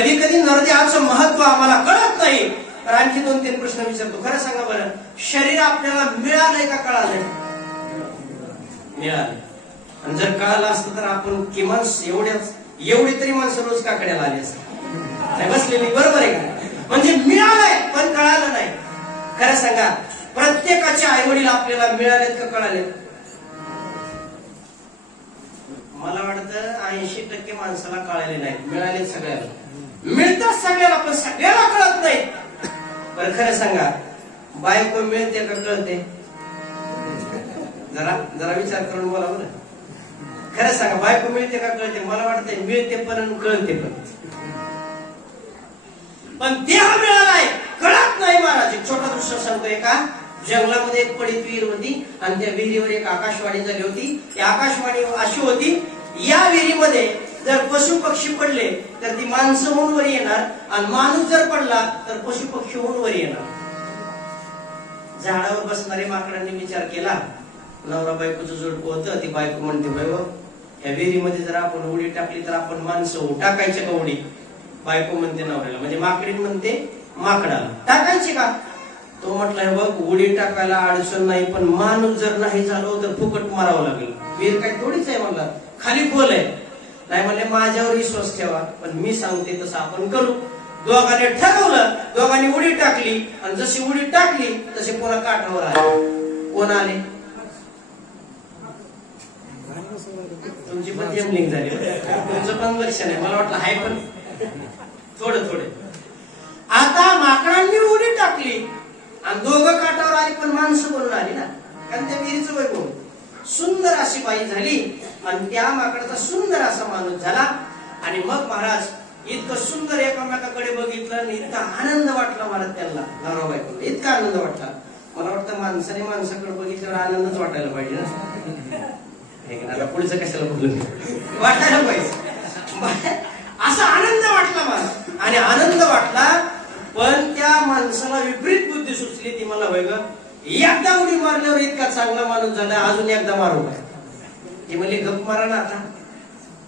कधी कधी नरदेहाचं महत्व आम्हाला कळत नाही. तर आणखी 2-3 प्रश्न विचारतो. खरं सांगा बरं, शरीर आपल्याला मिळालंय का कळालंय? मिळालंय. आणि जर कळालं असतं तर आपण किमान एवढी तरी माणसं रोज काकड्याला आली असते बसलेली, बरोबर आहे का? म्हणजे मिळालंय पण कळालं नाही. खरं सांगा, प्रत्येकाचे आई वडील आपल्याला मिळालेत का कळाले? मला वाटतं 80% माणसाला कळाले नाहीत. मिळाले सगळ्याला, मिळतात सगळ्याला, पण सगळ्याला कळत नाही. बरं खरं सांगा, बायको मिळते का कळते? जरा विचार करून बोला बरं. खरं सांगा, बायको मिळते का कळते? मला वाटतंय मिळते पण कळते पण देह मिळालाय कळत नाही. महाराज एक छोटा दृश्य सांगतोय. का जंगलामध्ये एक पडीत विहीर होती आणि त्या विहिरीवर एक आकाशवाणी झाली होती. ती आकाशवाणी अशी होती, या विहिरीमध्ये जर पशु पक्षी पडले तर ती माणसं होऊन वर येणार, आणि माणूस जर पडला तर पशु पक्षी होऊन वर येणार. झाडावर बसणारे माकडांनी विचार केला, नवरा बायकोचं जोडपं होतं. ती बायको म्हणते, बाई या विहिरीमध्ये जर आपण उडी टाकली तर आपण माणसं होऊ, टाकायची का उडी? बायको म्हणते नवऱ्याला, म्हणजे माकडी म्हणते माकडाला, टाकायची का? तो म्हटलाय, बघ उडी टाकायला अडचण नाही, पण माणूस जर नाही झालो तर फुकट मारावं लागेल. विहीर काय थोडीच आहे म्हणला, खाली खोल आहे. नाही म्हणले, माझ्यावर विश्वास ठेवा, पण मी सांगते तसं आपण करू. दोघांनी ठरवलं, दोघांनी उडी टाकली, आणि जशी उडी टाकली तसे पुन्हा काठावर आले. कोण आले? तुमची पण जमलिंग झाली, तुमचं पण लक्ष नाही. मला वाटलं हाय, पण थोडे. आता माकडांनी उडी टाकली आणि दोघं काठावर आली, पण माणसं बनून आली ना, कारण त्या विहिरीचं वैभव. सुंदर अशी बाई झाली आणि त्या माकडाचा सुंदर असा माणूस झाला. आणि मग महाराज इतकं सुंदर एकामेकाकडे बघितलं आणि इतका आनंद वाटला महाराज त्यांना, नवरा बायकोला इतका आनंद वाटला. मला वाटतं माणसाने माणसाकडे बघितल्यावर आनंदच वाटायला पाहिजे ना. पुढचं कशाला बोलून वाटायला पाहिजे. असा आनंद वाटला मला, आणि आनंद वाटला, पण त्या माणसाला विपरीत बुद्धी सुचली. ती मला वेगळं, एकदा उडी मारल्यावर इतका चांगला माणूस झाला, अजून एकदा मारू का? ती म्हणली, गप मारा ना, आता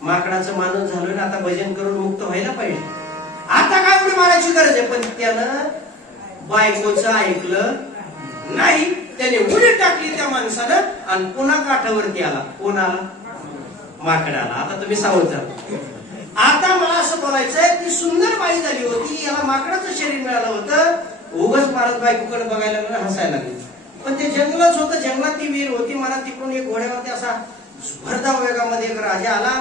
माकडाचं माणूस झालोय ना, आता भजन करून मुक्त व्हायला पाहिजे, आता काय उडी मारायची गरज आहे. पण त्यानं बायकोचं ऐकलं नाही, त्याने उडी टाकली त्या माणसानं, आणि पुन्हा काठावरती आला. कोण आला? माकडाला. आता तुम्ही सावध झाला. आता मला असं बोलायचंय, ती सुंदर बाई झाली होती, याला माकडाचं शरीर मिळालं होतं. उगाच महाराज बायकोकडे बघायला लागलं, हसायला लागले. पण ते जंगलच होतं, जंगलात ती विहीर होती. मला तिकडून एक घोड्यावरती असा भरधाव वेगामध्ये एक राजा आला.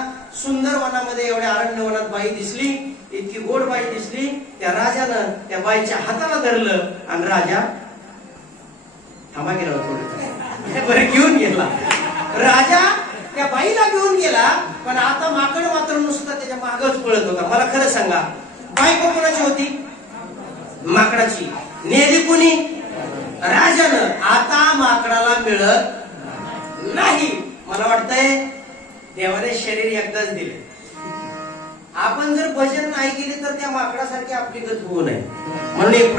सुंदर वनामध्ये, एवढ्या अरण्य वनात बाई दिसली, इतकी गोड बाई दिसली. त्या राजानं त्या बाईच्या हाताला धरलं आणि राजा थांबा गेला थोडं, बरं घेऊन गेला. राजा त्या बाईला घेऊन गेला, पण आता माकड मात्र नुसता त्याच्या मागच पळत होता. मला खरं सांगा, बायको कोणाची होती? माकडाची. नेली कुणी? राजानं. आता माकडाला मिळत नाही. मला वाटतंय देवाने शरीर एकदाच दिले. आपण जर भजन नाही केले तर त्या माकडासारखी आपली गत होऊ नये, म्हणून एक